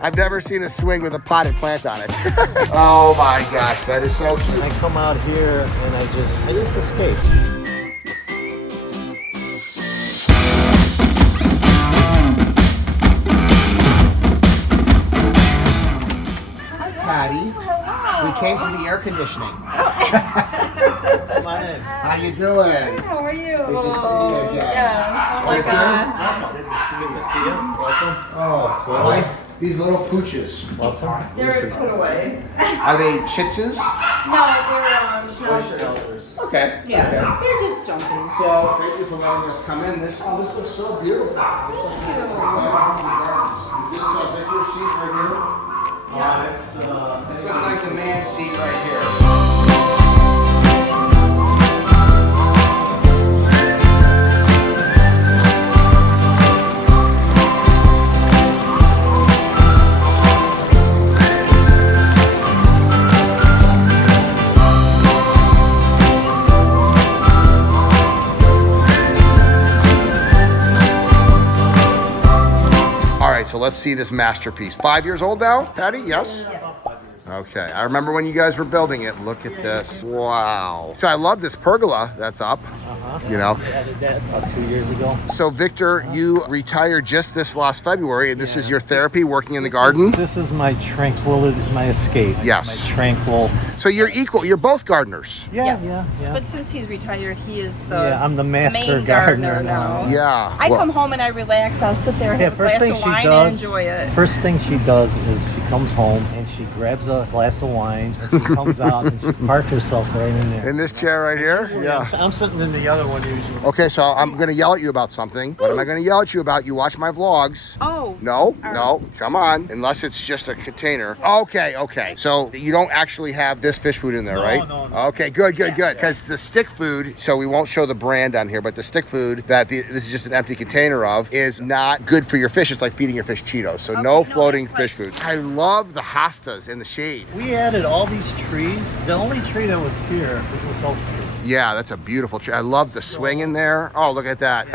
I've never seen a swing with a potted plant on it. Oh my gosh, that is so cute. I come out here and I just escape. Patty, we came for the air conditioning. Come on in. How you doing? Good, how are you? Good to see you again. Yes, oh my God. Good to see you. Welcome. Oh, boy. These little pooches. Welcome. They're put away. Are they Shih Tzus? No, they're Okay. yeah, Okay. they're just jumping. So, thank you for letting us come in. This looks so beautiful. Thank you. Is this Victor's seat right here? Yeah, This looks like the man's seat right here. So let's see this masterpiece. 5 years old now, Patty? Yes? Okay, I remember when you guys were building it. Look at this. Wow. So I love this pergola that's up, you know. We added that about 2 years ago. So Victor, you retired just this last February, and this is your therapy, working in the garden? This is my tranquility, my escape. Yes. My tranquil. So you're equal, you're both gardeners. Yeah, Yes. yeah. But since he's retired, he is the I'm the master main gardener now. Yeah. I well, come home and I relax. I'll sit there and have a first glass thing of she wine does. and enjoy it. First thing she does is she comes home and she grabs a glass of wine and she comes out and she parks herself right in there. in this chair right here? Yeah. I'm sitting in the other one usually. Okay, so I'm gonna yell at you about something. What am I gonna yell at you about? You watch my vlogs. Oh. No, no, come on. Unless it's just a container. Okay, okay. So you don't actually have this fish food in there, right? No. Okay, good. Because the stick food, so we won't show the brand on here, but the stick food that this is just an empty container of is not good for your fish. It's like feeding your fish Cheetos. So no floating fish food. I love the hostas in the shade. We added all these trees. The only tree that was here is this oak tree. Yeah, that's a beautiful tree. I love the swing in there. Oh, look at that.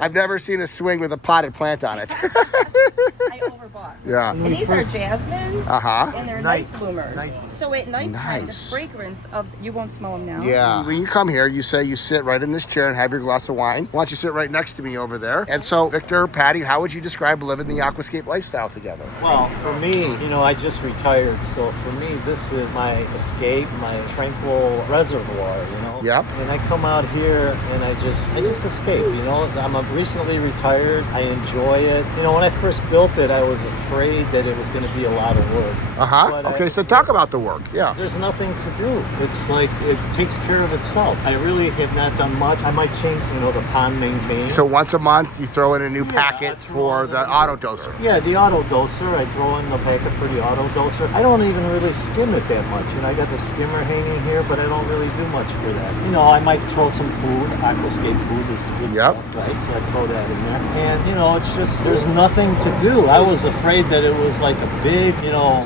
I've never seen a swing with a potted plant on it. I overbought. Yeah. And these are jasmine. Uh-huh. And they're Night. night bloomers. So at nighttime, Nice. the fragrance of, you won't smell them now. Yeah. When you come here, you say you sit right in this chair and have your glass of wine. Why don't you sit right next to me over there? And so, Victor, Patty, how would you describe living the Aquascape lifestyle together? Well, for me, I just retired, so for me, this is my escape, my tranquil reservoir, Yep. And I come out here and I just escape, I'm recently retired. I enjoy it. When I first built it, I was afraid that it was going to be a lot of work. Uh-huh. Okay, so talk about the work. Yeah. There's nothing to do. It's like it takes care of itself. I really have not done much. I might change, the pond maintain. So once a month, you throw in a new I packet throw for in the auto doser. Yeah, the auto doser. I throw in the packet for the auto doser. I don't even really skim it that much. I got the skimmer hanging here, but I don't really do much for that. I might throw some food. Aquascape food is good stuff, right? So I throw that in there. And, it's just, there's nothing to do. I was afraid that it was like a big,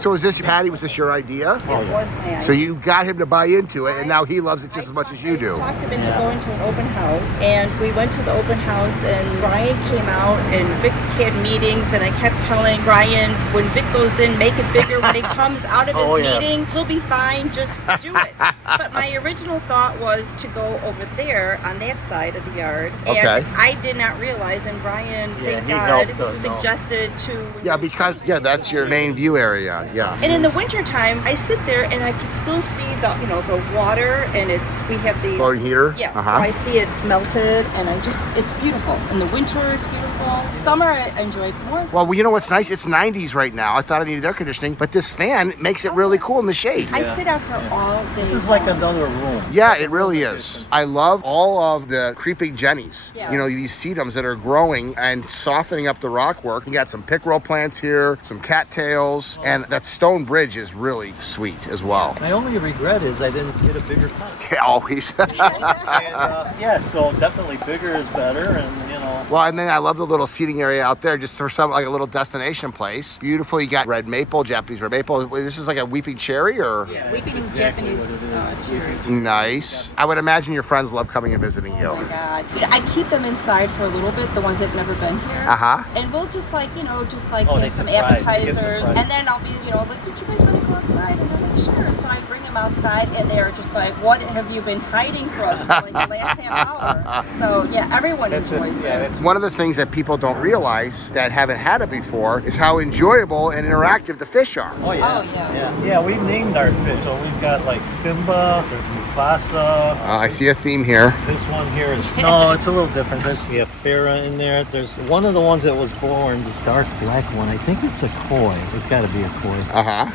So is this, Patty, was this your idea? It was my idea. So you got him to buy into it, and now he loves it just as much as you do. I talked him into going to an open house, and we went to the open house, and Ryan came out, and Vic had meetings, and I kept telling Ryan, when Vic goes in, make it bigger. When he comes out of his meeting, he'll be fine, just do it. But my original thought was to go over there on that side of the yard, and I did not realize, and Ryan, thank God, suggested to... Yeah, because, that's your main view area, yeah. And in the wintertime, I sit there and I can still see the, the water, and we have the... Floating heater? Yeah, so I see it's melted, and it's beautiful. In the winter, it's beautiful. Summer, I enjoy it more. Well, you know what's nice? It's 90s right now. I thought I needed air conditioning, but this fan makes it really cool in the shade. I sit out here all day. This is like another room. Yeah, it really is. I love all of the creeping jennies. Yeah. These sedums that are growing and softening up the rock work. You got some pickerel plants here, some cattails, and that stone bridge is really sweet as well. My only regret is I didn't get a bigger pond. Yeah, always. So definitely bigger is better, and Well, and then I love the little seating area out there, just for some like a little destination place. Beautiful. You got red maple, Japanese red maple. This is like a weeping cherry, or Weeping Japanese cherry. nice. I would imagine your friends love coming and visiting you. Oh my God. You know, I keep them inside for a little bit, the ones that've never been here. And we'll just like, have some appetizers. And then I'll be, like, would you guys want to go outside? And they're like, sure. So I bring them outside and they're just like, what have you been hiding for us for like the last half hour? So yeah, everyone enjoys it. One of the things that people don't realize that haven't had it before is how enjoyable and interactive the fish are. Oh yeah. Yeah, we named our fish. So we've got like Simba, there's Mufasa. I see a theme here. This one here is, no, it's a little different. We have Farah in there. There's one of the ones that was born, this dark black one. I think it's a koi. It's got to be a koi.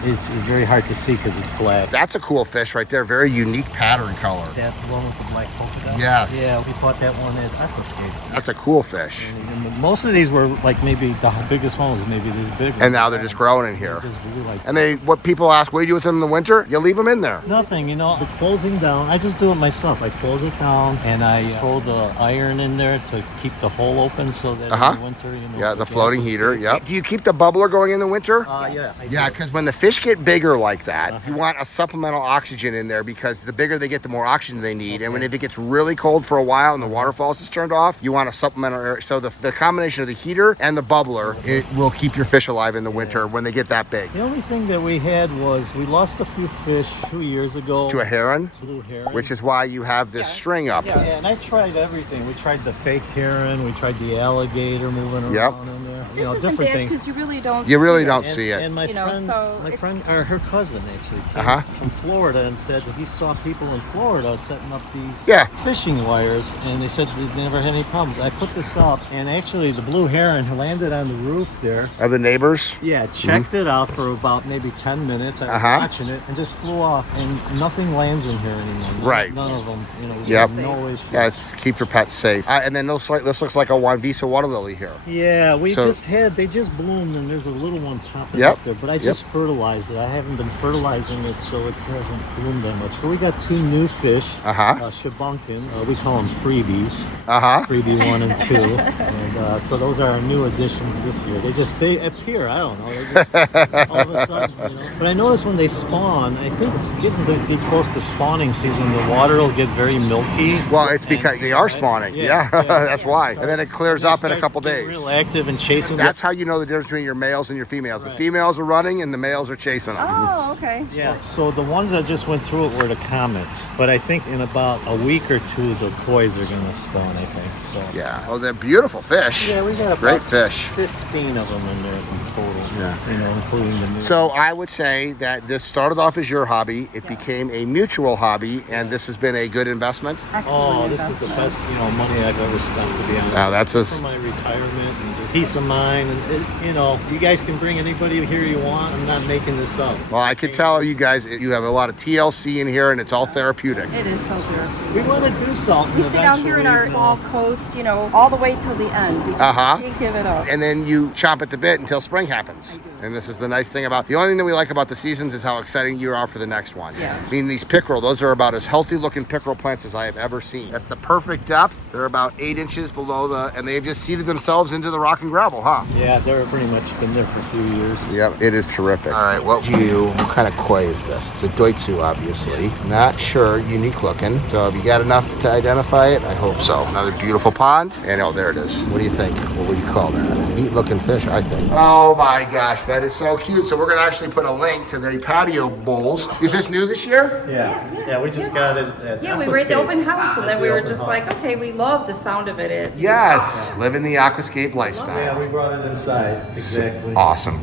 It's very hard to see because it's black. That's a cool fish right there. Very unique pattern color. That one with the black polka dot? Yes. Yeah, we caught that one at Aquascape. That's a cool fish. And most of these were like, maybe the biggest one was maybe this big one. And now they're just growing in here. Really and what people ask, what do you do with them in the winter? You leave them in there. Nothing, the closing down, I just do it myself. I close it down and I throw the iron in there to keep the hole open so that in the winter, the floating heater. Yep. Do you keep the bubbler going in the winter? Yeah, because when the fish get bigger like that, you want a supplemental oxygen in there, because the bigger they get, the more oxygen they need. And if it gets really cold for a while and the waterfalls is turned off, you want a supplemental air. So the combination of the heater and the bubbler, it will keep your fish alive in the winter when they get that big. The only thing that we had was we lost a few fish 2 years ago. To a heron? To a heron. Which is why you have this string up. Yeah, and I tried everything. We tried the fake heron. We tried the alligator moving around in there. This isn't different bad things. because you really don't see it. And my friend, or her cousin actually came from Florida and said that he saw people in Florida setting up these fishing wires, and they said they never had any problems. I put this up, and actually the blue heron landed on the roof there. Of the neighbors? Yeah, checked it out for about maybe 10 minutes. I was watching it and just flew off, and nothing lands in here anymore. Right. None of them. No issue. Yeah, keep your pets safe. And then this looks like a Visa water lily here. Yeah, they just bloomed, and there's a little one popping up there, but I just fertilized it. I haven't been fertilizing it, so it hasn't bloomed that much. But we got 2 new fish, Shabunkin. We call them freebies. Freebie 1 and 2. And so those are our new additions this year. They appear, I don't know, they just all of a sudden, But I noticed when they spawn, I think it's getting close to spawning season, the water will get very milky. Well, it's because they are spawning. Yeah. That's why. And then it clears up in a couple days. Real active and chasing. That's how you know the difference between your males and your females. The females are running and the males are chasing them. Oh, okay. Yeah. So the ones that just went through it were the comets, but I think in about a week or 2, the koi's are going to spawn. I think so. Yeah. Oh, they're beautiful fish. Yeah, we got about great fish. 15 of them in there in total. Yeah. Including the new. So I would say that this started off as your hobby. It became a mutual hobby, and this has been a good investment. Excellent this is the best money I've ever spent, to be honest. Now that's for my retirement and just peace of mind. And it's you guys can bring anybody here you want. I'm not making this up. Well, I can tell you guys, you have a lot of TLC in here, and it's all therapeutic. It is so therapeutic. We want to do something. We sit out here in our fall coats, all the way till the end. We just can't give it up. And then you chomp at the bit until spring happens. And this is the nice thing about, the only thing that we like about the seasons is how exciting you are for the next one. Yeah. I mean, these pickerel, those are about as healthy looking pickerel plants as I have ever seen. That's the perfect depth. They're about 8 inches below and they've just seeded themselves into the rock and gravel, huh? Yeah, they're pretty much been there for a few years. Yep, it is terrific. All right, what kind of koi is this? It's a doitsu, obviously. Not sure, unique looking. So have you got enough to identify it? I hope so. Another beautiful pond. And there it is. What do you think? What would you call that? Neat looking fish, I think. Oh my gosh, that is so cute. So we're gonna actually put a link to the patio bowls. Is this new this year? Yeah, we just got it at we were at the open house, and then we were just like, okay, we love the sound of it. Yes, living the Aquascape lifestyle. Yeah, we brought it inside. Exactly. Awesome.